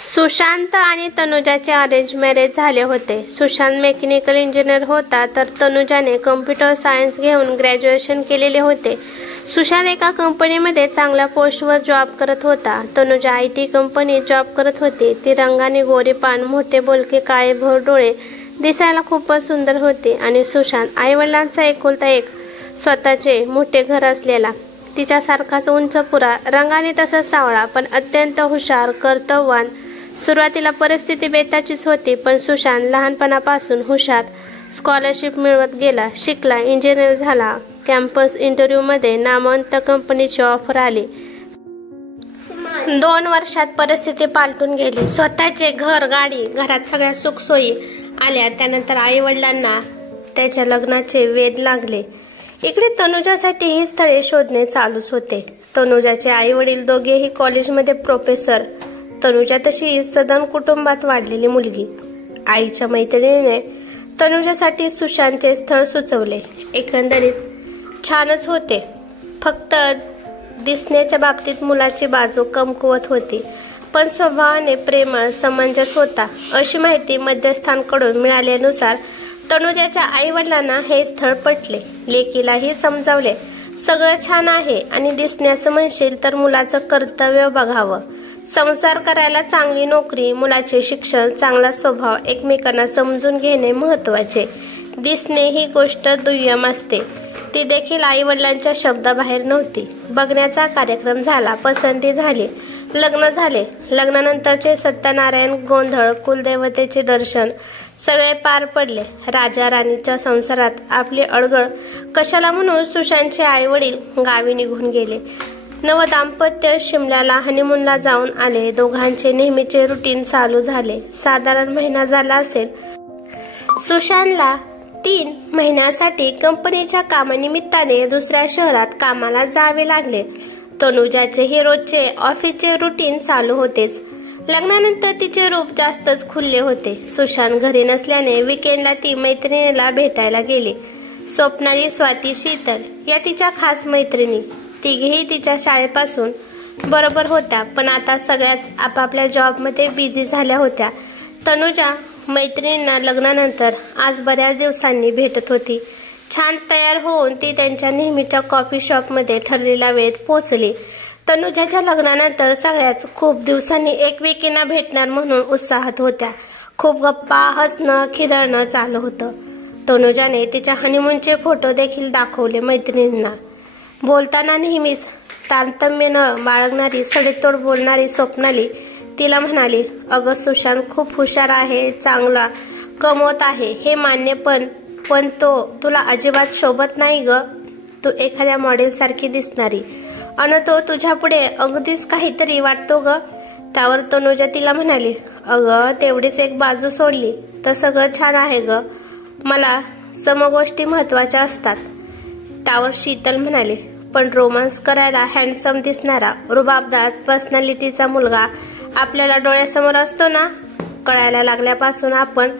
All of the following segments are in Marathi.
सुशांत आणि तनुजाचे अरेंज मॅरेज झाले होते. सुशांत मेकॅनिकल इंजिनियर होता तर तनुजाने कम्प्युटर सायन्स घेऊन ग्रॅज्युएशन केलेले होते. सुशांत एका कंपनीमध्ये चांगल्या पोस्टवर जॉब करत होता. तनुजा IT कंपनीत जॉब करत होती. ती रंगाने गोरीपान, मोठे बोलके, काळे भोर डोळे, दिसायला खूपच सुंदर होती. आणि सुशांत आईवडिलांचा एकुलता एक, स्वतःचे मोठे घर असलेला, तिच्यासारखाच उंच पुरा, रंगाने तसाच सावळा, पण अत्यंत हुशार, कर्तव्यवान. सुरुवातीला परिस्थिती बेताचीच होती, पण सुशांत लहानपणापासून हुशार. स्कॉलरशिप मिळवत गेला, शिकला, इंजिनियर झाला. कॅम्पस इंटरव्ह्यूमध्ये नामवंत कंपनीची ऑफर आली. 2 वर्षात परिस्थिती पालटून गेली. स्वतःचे घर, गाडी, घरात सगळ्या सुखसोयी आल्या. त्यानंतर आईवडिलांना त्याच्या लग्नाचे वेध लागले. इकडे तनुजासाठी ही स्थळे शोधणे चालूच होते. तनुजाचे आईवडील दोघेही कॉलेजमध्ये प्रोफेसर. तनुजा तशी सदन कुटुंबात वाढलेली मुलगी. आईच्या मैत्रिणीने तनुजासाठी सुशांतचे स्थळ सुचवले. एकंदरीत छानच होते, फक्त दिसण्याच्या बाबतीत मुलाची बाजू कमकुवत होती, पण स्वभावाने प्रेमळ, समंजस होता. अशी माहिती मध्यस्थांकडून मिळाल्यानुसार तनुजाच्या आईवडिलांना हे स्थळ पटले. लेकीलाही समजावले, सगळं छान आहे आणि दिसण्याचं म्हणशील तर मुलाचं कर्तव्य बघावं. संसार करायला चांगली नोकरी, मुलाचे शिक्षण, चांगला स्वभाव, एकमेकांना समजून घेणे महत्वाचे. दिसणे ही गोष्ट दुय्यम असते. ती देखील आईवडिलांच्या शब्दाबाहेर नव्हती. बघण्याचा कार्यक्रम झाला, पसंती झाली, लग्न झाले. लग्नानंतरचे सत्यनारायण, गोंधळ, कुलदेवतेचे दर्शन सगळे पार पडले. राजा राणीच्या संसारात आपली अडगळ कशाला म्हणून सुशांतचे आईवडील गावी निघून गेले. नवदाम्पत्य शिमल्याला हनीमूनला जाऊन आले. दोघांचे नेहमीचे रुटीन चालू झाले. साधारण महिना झाला असेल. सुशांतला 3 महिन्यासाठी कंपनीच्या कामानिमित्ताने दुसऱ्या शहरात कामाला जावे लागले. तनुजाचेही रोजचे ऑफिसचे रुटीन चालू होतेच. लग्नानंतर तिचे रूप जास्तच खुलले होते. सुशांत घरी नसल्याने विकेंडला ती मैत्रिणीला भेटायला गेली. स्वप्नाली, स्वाती, शीतल या तिच्या खास मैत्रिणी. तिघेही तिच्या शाळेपासून बरोबर होत्या, पण आता सगळ्याच आपापल्या जॉबमध्ये बिझी झाल्या होत्या. तनुजा मैत्रिणींना लग्नानंतर आज बऱ्याच दिवसांनी भेटत होती. छान तयार होऊन ती त्यांच्या नेहमीच्या कॉफी शॉपमध्ये ठरलेल्या वेळेत पोहोचली. तनुजाच्या लग्नानंतर सगळ्याच खूप दिवसांनी एकमेकींना भेटणार म्हणून उत्साहात होत्या. खूप गप्पा, हसणं, खिदळणं चालू होतं. तनुजाने तिच्या हनीमूनचे फोटो देखील दाखवले मैत्रिणींना. बोलताना नेहमीच तारतम्य न बाळगणारी, सडेतोड बोलणारी स्वप्नाली तिला म्हणाली, अगं सुशांत खूप हुशार आहे, चांगला कमवत आहे, हे मान्य, पण तो तुला अजिबात शोभत नाही ग. तू एखाद्या मॉडेलसारखी दिसणारी, अन तो तुझ्या पुढे अगदीच काहीतरी वाटतो ग. त्यावर तनुजा तिला म्हणाली, अगं तेवढीच एक बाजू सोडली तर सगळं छान आहे ग. मला समगोष्टी महत्वाच्या असतात. त्यावर शीतल म्हणाली, पण रोमांस करायला हँडसम दिसणारा, रुबाबदार पर्सनॅलिटीचा मुलगा आपल्याला डोळ्यासमोर असतो ना. कळायला लागल्यापासून आपण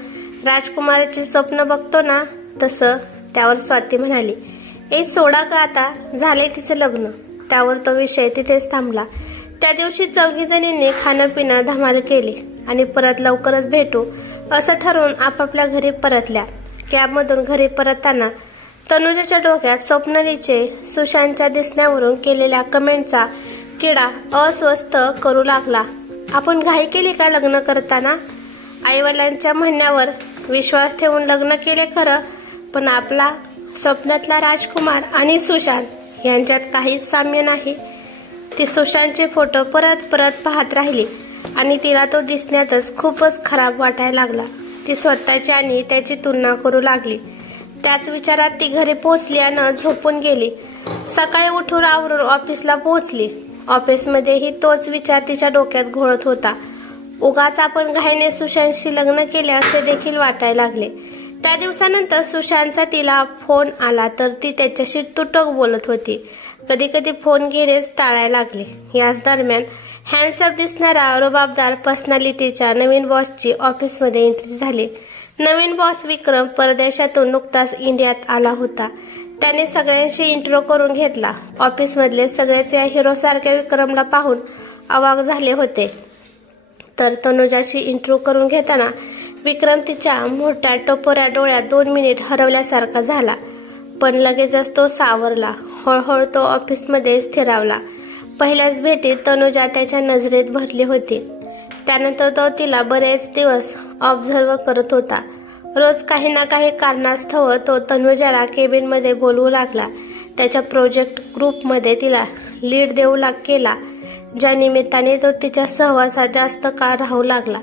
राजकुमाराचे स्वप्न बघतो ना तसं. त्यावर स्वाती म्हणाली, सोडा का आता, झाले तिचं लग्न. त्यावर तो विषय तिथेच थांबला. त्या दिवशी 4घी जणींनी खाणं पिणं धमाल केली आणि परत लवकरच भेटू असं ठरवून आपापल्या घरी परतल्या. कॅबमधून घरी परतताना तनुजाच्या डोक्यात स्वप्नालीचे सुशांतच्या दिसण्यावरून केलेल्या कमेंटचा किडा अस्वस्थ करू लागला. आपण घाई केली का लग्न करताना? आईवडिलांच्या म्हणण्यावर विश्वास ठेवून लग्न केले खरं, पण आपला स्वप्नातला राजकुमार आणि सुशांत यांच्यात काहीच साम्य नाही. ती सुशांतचे फोटो परत परत पाहत राहिली आणि तिला तो दिसण्यातच खूपच खराब वाटायला लागला. ती स्वतःची आणि त्याची तुलना करू लागली. त्याच विचारात ती घरी पोहोचली आणि झोपून गेली. सकाळी उठून आवरून ऑफिसला पोहोचली. ऑफिसमध्येही तोच विचार तिच्या डोक्यात घोळत होता. उगाच आपण घाईने सुशांतशी लग्न केले असे देखील वाटायला लागले. त्या दिवसानंतर सुशांतचा तिला फोन आला तर ती त्याच्याशी तुटक बोलत होती. कधी कधी फोन घेणेच टाळायला लागले. याच दरम्यान हँडसम दिसणाऱ्या रुबाबदार पर्सनॅलिटीच्या नवीन बॉसची ऑफिसमध्ये एंट्री झाली. नवीन बॉस विक्रम परदेशातून नुकताच इंडियात आला होता. त्याने सगळ्यांशी इंट्रो करून घेतला. ऑफिसमधले सगळेच या हिरोसारख्या विक्रमला पाहून अवाक झाले होते. तर तनुजाशी इंट्रो करून घेताना विक्रम तिच्या मोठ्या टपोऱ्या डोळ्यात 2 मिनिट हरवल्यासारखा झाला, पण लगेचच तो सावरला. हळूहळू तो ऑफिसमध्ये स्थिरावला. पहिल्याच भेटीत तनुजा त्याच्या नजरेत भरली होती. त्यानंतर तो तिला बरेच दिवस ऑब्झर्व करत होता. रोज काही ना काही कारणास्तव तो तनुजाला केबिनमध्ये बोलवू लागला. त्याच्या प्रोजेक्ट ग्रुपमध्ये तिला लीड देऊ केला, ज्या निमित्ताने तो तिच्या सहवासात जास्त काळ राहू लागला.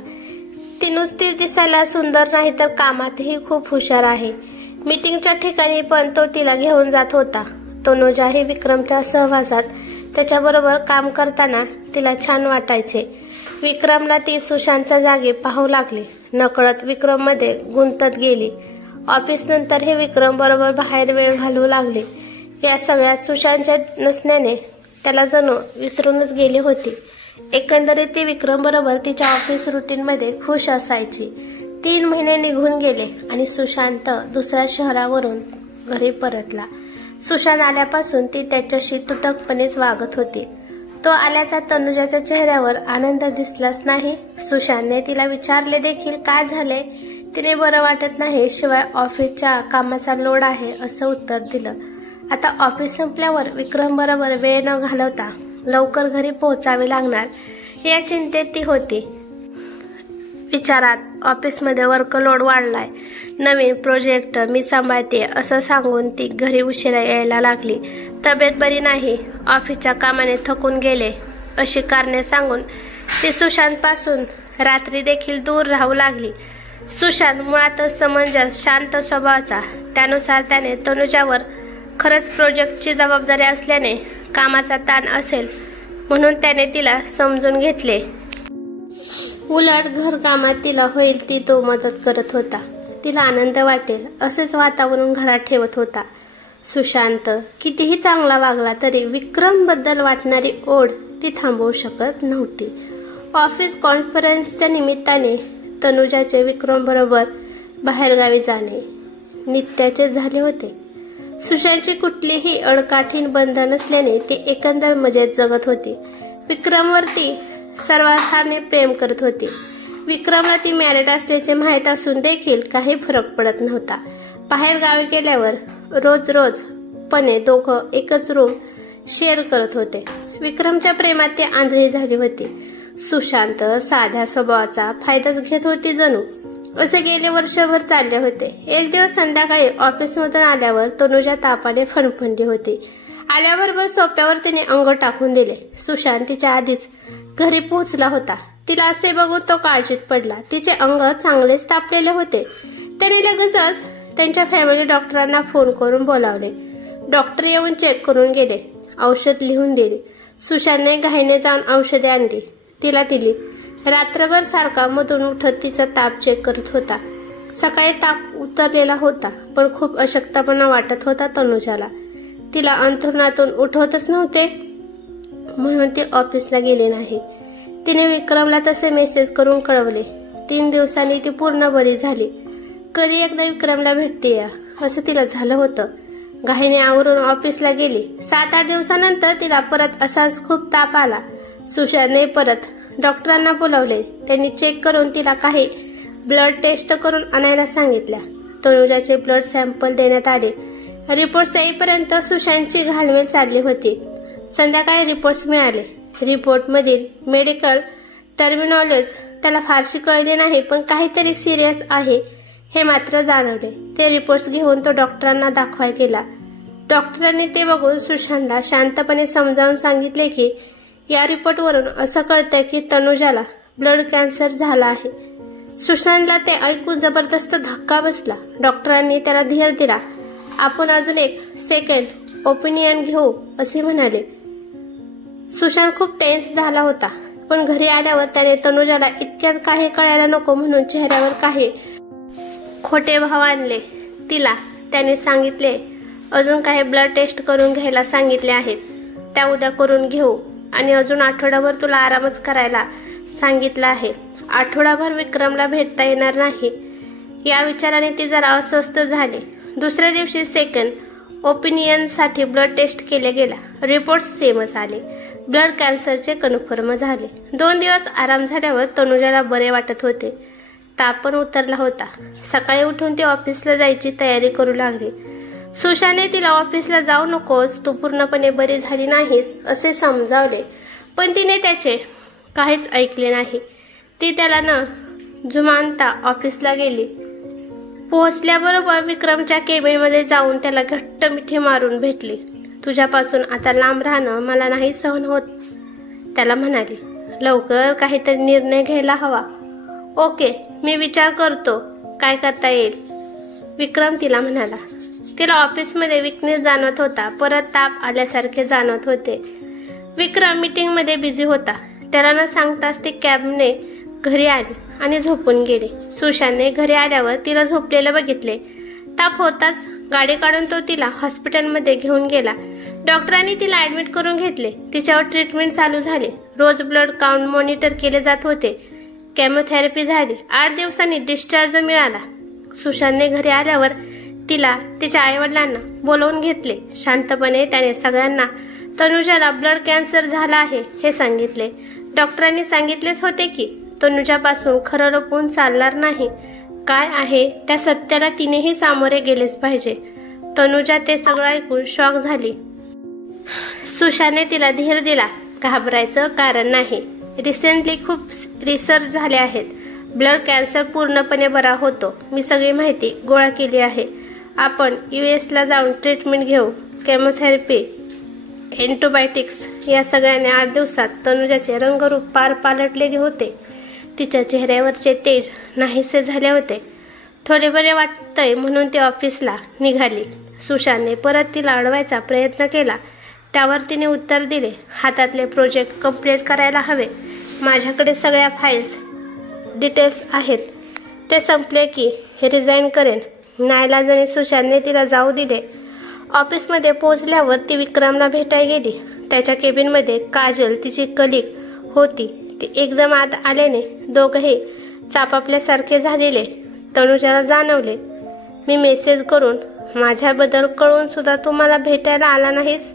ती नुसती दिसायला सुंदर नाही तर कामातही खूप हुशार आहे. मीटिंगच्या ठिकाणी पण तो तिला घेऊन जात होता. तनुजाही विक्रमच्या सहवासात त्याच्याबरोबर काम करताना तिला छान वाटायचे. विक्रमला ती सुशांतच्या जागी पाहू लागली. नकळत विक्रममध्ये गुंतत गेली. ऑफिसनंतर हे विक्रम बरोबर बाहेर वेळ घालवू लागले. या सगळ्यात सुशांतच्या नसण्याने त्याला जणू विसरूनच गेली होती. एकंदरीत ती विक्रम बरोबर तिच्या ऑफिस रुटीनमध्ये खुश असायची. 3 महिने निघून गेले आणि सुशांत दुसऱ्या शहरावरून घरी परतला. सुशांत आल्यापासून ती त्याच्याशी तुटकपणेच वागत होती. तो आल्याचा तनुजाच्या चेहऱ्यावर आनंद दिसलाच नाही. सुशांतने तिला विचारले देखील काय झाले. तिने बरं वाटत नाही, शिवाय ऑफिसच्या कामाचा लोड आहे असं उत्तर दिलं. आता ऑफिस संपल्यावर विक्रम बरोबर वेळ न घालवता लवकर घरी पोहोचावे लागणार या चिंतेत ती होती. विचारात ऑफिसमध्ये वर्कलोड वाढलाय, नवीन प्रोजेक्ट मी सांभाळते असं सांगून ती घरी उशिरा यायला लागली. तब्येत बरी नाही, ऑफिसच्या कामाने थकून गेले अशी कारणे सांगून ती सुशांतपासून रात्री देखील दूर राहू लागली. सुशांत मुळातच समंजस शांत स्वभावाचा. त्यानुसार त्याने तनुजावर खरंच प्रोजेक्टची जबाबदारी असल्याने कामाचा ताण असेल म्हणून त्याने तिला समजून घेतले. उलट घरकामात तिला होईल ती तो मदत करत होता. तिला आनंद वाटेल असेच वातावरण घरात ठेवत होता. सुशांत कितीही चांगला वागला तरी विक्रम बद्दल वाटणारी ओढ ती थांबवू शकत नव्हती. ऑफिस कॉन्फरन्सच्या निमित्ताने तनुजाचे विक्रम बरोबर बाहेरगावी जाणे नित्याचे झाले होते. सुशांतची कुठलीही अडकाठीण बंध नसल्याने ती एकंदर मजेत जगत होती. विक्रमवरती सर्वार्थाने प्रेम करत होती. विक्रमला ती मॅरिड असल्याचे माहीत असून देखील काही फरक पडत नव्हता. बाहेर गावी गेल्यावर रोज पणे दोघं एकच रूम शेअर करत होते. विक्रमच्या प्रेमात ती आंधळी झाली होती. सुशांत साध्या स्वभावाचा फायदाच घेत होती जणू. असे गेले वर्षभर चालले होते. एक दिवस संध्याकाळी ऑफिसमधून आल्यावर तनुजा तापाने फणफणली होती. आल्याबरोबर सोप्यावर तिने अंग टाकून दिले. सुशांत तिच्या आधीच घरी पोहोचला होता. तिला असे बघून तो काळजीत पडला. तिचे अंग चांगलेच तापलेले होते. त्याने लगेचच त्यांच्या फॅमिली डॉक्टरांना फोन करून बोलावले. डॉक्टर येऊन चेक करून गेले, औषध लिहून दिली. सुशांतने घाईने जाऊन औषधे आणली, तिला दिली. रात्रभर सारखा मधून उठत तिचा ताप चेक करत होता. सकाळी ताप उतरलेला होता, पण खूप अशक्तपणा वाटत होता तनुजाला. तिला अंथरुणातून उठवतच नव्हते म्हणून ती ऑफिसला गेली नाही. तिने विक्रमला तसे मेसेज करून कळवले. 3 दिवसांनी ती पूर्ण बरी झाली. कधी एकदा विक्रमला भेटते असं तिला झालं होतं. घाईने आवरून ऑफिसला गेली. 7-8 दिवसानंतर तिला परत असाच खूप ताप आला. सुशांतने परत डॉक्टरांना बोलावले. त्यांनी चेक करून तिला काही ब्लड टेस्ट करून आणायला सांगितल्या. तनुजाचे ब्लड सॅम्पल देण्यात आले. रिपोर्ट्स येईपर्यंत सुशांतची घालमेल चालली होती. संध्याकाळी रिपोर्ट्स मिळाले. रिपोर्टमधील मेडिकल टर्मिनॉलॉजी त्याला फारशी कळली नाही, पण काहीतरी सिरियस आहे हे मात्र जाणवले. ते रिपोर्ट्स घेऊन तो डॉक्टरांना दाखवाय गेला. डॉक्टरांनी ते बघून सुशांतला शांतपणे समजावून सांगितले की या रिपोर्टवरून असं कळतं की तनुजाला ब्लड कॅन्सर झाला आहे. सुशांतला ते ऐकून जबरदस्त धक्का बसला. डॉक्टरांनी त्याला धीर दिला. आपण अजून एक सेकंड ओपिनियन घेऊ असे म्हणाले. सुशांत खूप टेन्स झाला होता, पण घरी आल्यावर त्याने तनुजाला इतक्यात काही कळायला नको म्हणून चेहऱ्यावर काही खोटे भाव आणले. तिला त्याने सांगितले अजून काही ब्लड टेस्ट करून घ्यायला सांगितले आहेत, त्या उद्या करून घेऊ आणि अजून आठवडाभर तुला आरामच करायला सांगितलं आहे. आठवडाभर विक्रमला भेटता येणार नाही या विचाराने ती जरा अस्वस्थ झाली. दुसऱ्या दिवशी सेकंड ओपिनियनसाठी ब्लड टेस्ट केले गेला. रिपोर्ट सेमच आले. ब्लड कॅन्सरचे कन्फर्म झाले. 2 दिवस आराम झाल्यावर तनुजाला बरे वाटत होते. ताप पण उतरला होता. सकाळी उठून ती ऑफिसला जायची तयारी करू लागली. सुशाने तिला ऑफिसला जाऊ नकोस, तू पूर्णपणे बरी झाली नाहीस असे समजावले, पण तिने त्याचे काहीच ऐकले नाही. ती त्याला न जुमानता ऑफिसला गेली. पोहोचल्याबरोबर विक्रमच्या केबिनमध्ये जाऊन त्याला घट्ट मिठी मारून भेटली. तुझ्यापासून आता लांब राहणं मला नाही सहन होत, त्याला म्हणाली. लवकर काहीतरी निर्णय घ्यायला हवा. ओके, मी विचार करतो काय करता येईल, विक्रम तिला म्हणाला. तिला ऑफिसमध्ये विकनेस जाणवत होता. परत ताप आल्यासारखे जाणवत होते. विक्रम मीटिंगमध्ये बिझी होता. त्याला न सांगताच ती कॅबने घरी आली आणि झोपून गेली. सुशांतने घरी आल्यावर तिला झोपलेलं बघितले. ताप होताच गाडी काढून तो तिला हॉस्पिटलमध्ये घेऊन गेला. डॉक्टरांनी तिला ऍडमिट करून घेतले. तिच्यावर ट्रीटमेंट चालू झाली. रोज ब्लड काउंट मॉनिटर केले जात होते. केमोथेरपी झाली. 8 दिवसांनी डिस्चार्ज मिळाला. सुशांतने घरी आल्यावर तिला तिच्या आईवडिलांना बोलवून घेतले. शांतपणे त्याने सगळ्यांना तनुजाला ब्लड कॅन्सर झाला आहे हे सांगितले. डॉक्टरांनी सांगितलेच होते की तनुजापासून खरं लपवून चालणार नाही. काय आहे त्या सत्याला तिनेही सामोरे गेलेच पाहिजे. तनुजा ते सगळं ऐकून शॉक झाली. सुशाने तिला धीर दिला. घाबरायचं कारण नाही. रिसेंटली खूप रिसर्च झाले आहेत. ब्लड कॅन्सर पूर्णपणे बरा होतो. मी सगळी माहिती गोळा केली आहे. आपण US जाऊन ट्रीटमेंट घेऊ. केमोथेरपी, अँटिबायोटिक्स या सगळ्याने 8 दिवसात तनुजाचे रंगरूप पार पालटले होते. तिच्या चेहऱ्यावरचे तेज नाहीसे झाले होते. थोडे बरे वाटतंय म्हणून ती ऑफिसला निघाली. सुशाने परत तिला अडवायचा प्रयत्न केला. त्यावर तिने उत्तर दिले, हातातले प्रोजेक्ट कंप्लीट करायला हवे. माझ्याकडे सगळ्या फाईल्स डिटेल्स आहेत. ते संपले की हे रिझाईन करेन. नाईलाजाने सुशांतने तिला जाऊ दिले. ऑफिसमध्ये पोहोचल्यावर ती विक्रमला भेटायला गेली. त्याच्या केबिनमध्ये काजल तिची कलीग होती. ती एकदम आत आल्याने दोघंही चापापल्यासारखे झालेले तनुजाला जाणवले. मी मेसेज करून माझ्याबद्दल कळून सुद्धा तुम्हाला भेटायला आला नाहीस,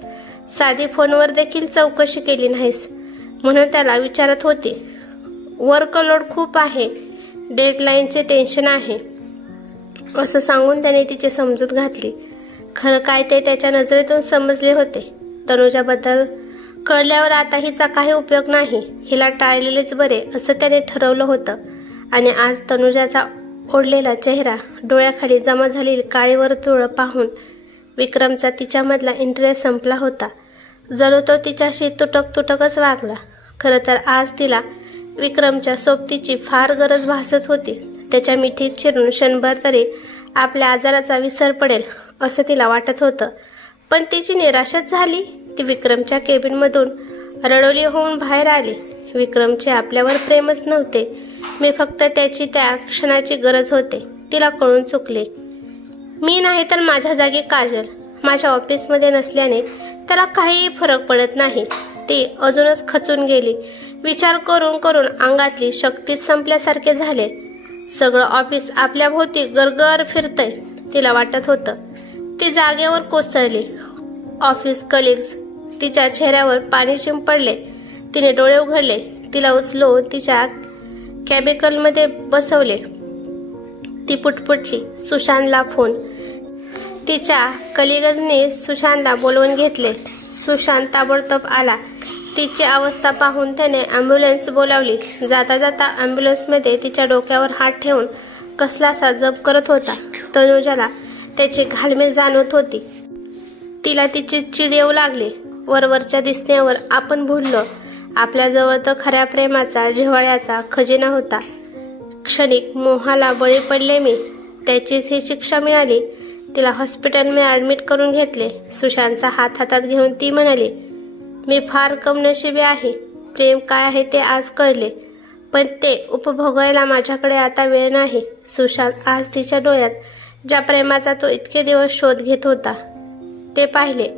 साधी फोनवर देखील चौकशी केली नाहीस म्हणून त्याला विचारत होती. वर्कलोड खूप आहे, डेडलाईनचे टेन्शन आहे असं सांगून त्याने तिची समजूत घातली. खरं काय ते त्याच्या नजरेतून समजले होते. तनुजाबद्दल कळल्यावर आता हिचा काही उपयोग नाही, हिला टाळलेलेच बरे असं त्याने ठरवलं होतं. आणि आज तनुजाचा ओढलेला चेहरा, डोळ्याखाली जमा झालेली काळी वर्तुळं पाहून विक्रमचा तिच्यामधला इंटरेस्ट संपला होता. जणू तो तिच्याशी तुटकच वागला. खरं तर आज तिला विक्रमच्या सोबतीची फार गरज भासत होती. त्याच्या मिठीत शिरून क्षणभर तरी आपल्या आजाराचा विसर पडेल असं तिला वाटत होतं. पण तिची निराशाच झाली. ती विक्रमच्या केबिनमधून रडोली होऊन बाहेर आली. विक्रमचे आपल्यावर प्रेमच नव्हते, मी फक्त त्याची त्या क्षणाची गरज होते. तिला कळून चुकले. मी नाही तर माझ्या जागी काजल माझ्या ऑफिसमध्ये नसल्याने त्याला काहीही फरक पडत नाही. ती अजूनच खचून गेली. विचार करून करून अंगातली शक्तीच संपल्यासारखे झाले. सगळं ऑफिस आपल्या भोवती गरगर फिरतंय तिला वाटत होतं. ती जागेवर कोसळली. ऑफिस कलिग्स तिच्या चेहऱ्यावर पाणी शिंपडले. तिने डोळे उघडले. तिला उचलून तिच्या कॅबिकलमध्ये बसवले. ती पुटपुटली, सुशांतला फोन. तिच्या कलिगजने सुशांतला बोलवून घेतले. सुशांत ताबडतोब आला. तिची अवस्था पाहून त्याने ॲम्ब्युलन्स बोलावली. जाता जाता ॲम्ब्युलन्समध्ये तिच्या डोक्यावर हात ठेवून कसलासा जप करत होता. तनुजाला त्याची घालमेल जाणवत होती. तिला तिची चिड येऊ लागली. वरवरच्या दिसण्यावर आपण भुललो. आपल्याजवळ तर खऱ्या प्रेमाचा, जिव्हाळ्याचा खजिना होता. क्षणिक मोहाला बळी पडले मी. त्याचीच ही शिक्षा मिळाली. तिला हॉस्पिटलमध्ये ॲडमिट करून घेतले. सुशांतचा हात हातात घेऊन ती म्हणाली, मी फार कमनशिबी आहे. प्रेम काय आहे ते आज कळले, पण ते उपभोगायला माझ्याकडे आता वेळ नाही. सुशांत आज तिच्या डोळ्यात ज्या प्रेमाचा तो इतके दिवस शोध घेत होता ते पाहिले.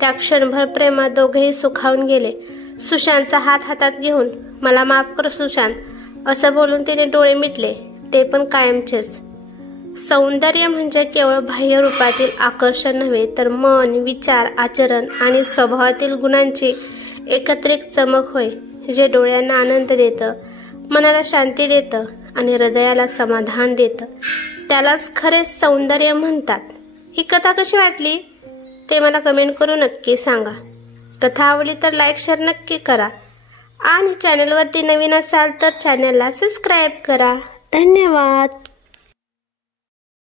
त्या क्षणभर प्रेमात दोघेही सुखावून गेले. सुशांतचा हात हातात घेऊन, मला माफ कर सुशांत असं बोलून तिने डोळे मिटले, ते पण कायमचेच. सौंदर्य म्हणजे केवळ बाह्य रूपातील आकर्षण नव्हे, तर मन, विचार, आचरण आणि स्वभावातील गुणांची एकत्रित चमक होय, जे डोळ्यांना आनंद देतं, मनाला शांती देतं आणि हृदयाला समाधान देतं. त्यालाच खरे सौंदर्य म्हणतात. ही कथा कशी वाटली ते मला कमेंट करून नक्की सांगा. कथा आवडली तर लाईक शेअर नक्की करा आणि चॅनलवरती नवीन असाल तर चॅनलला सबस्क्राईब करा. धन्यवाद.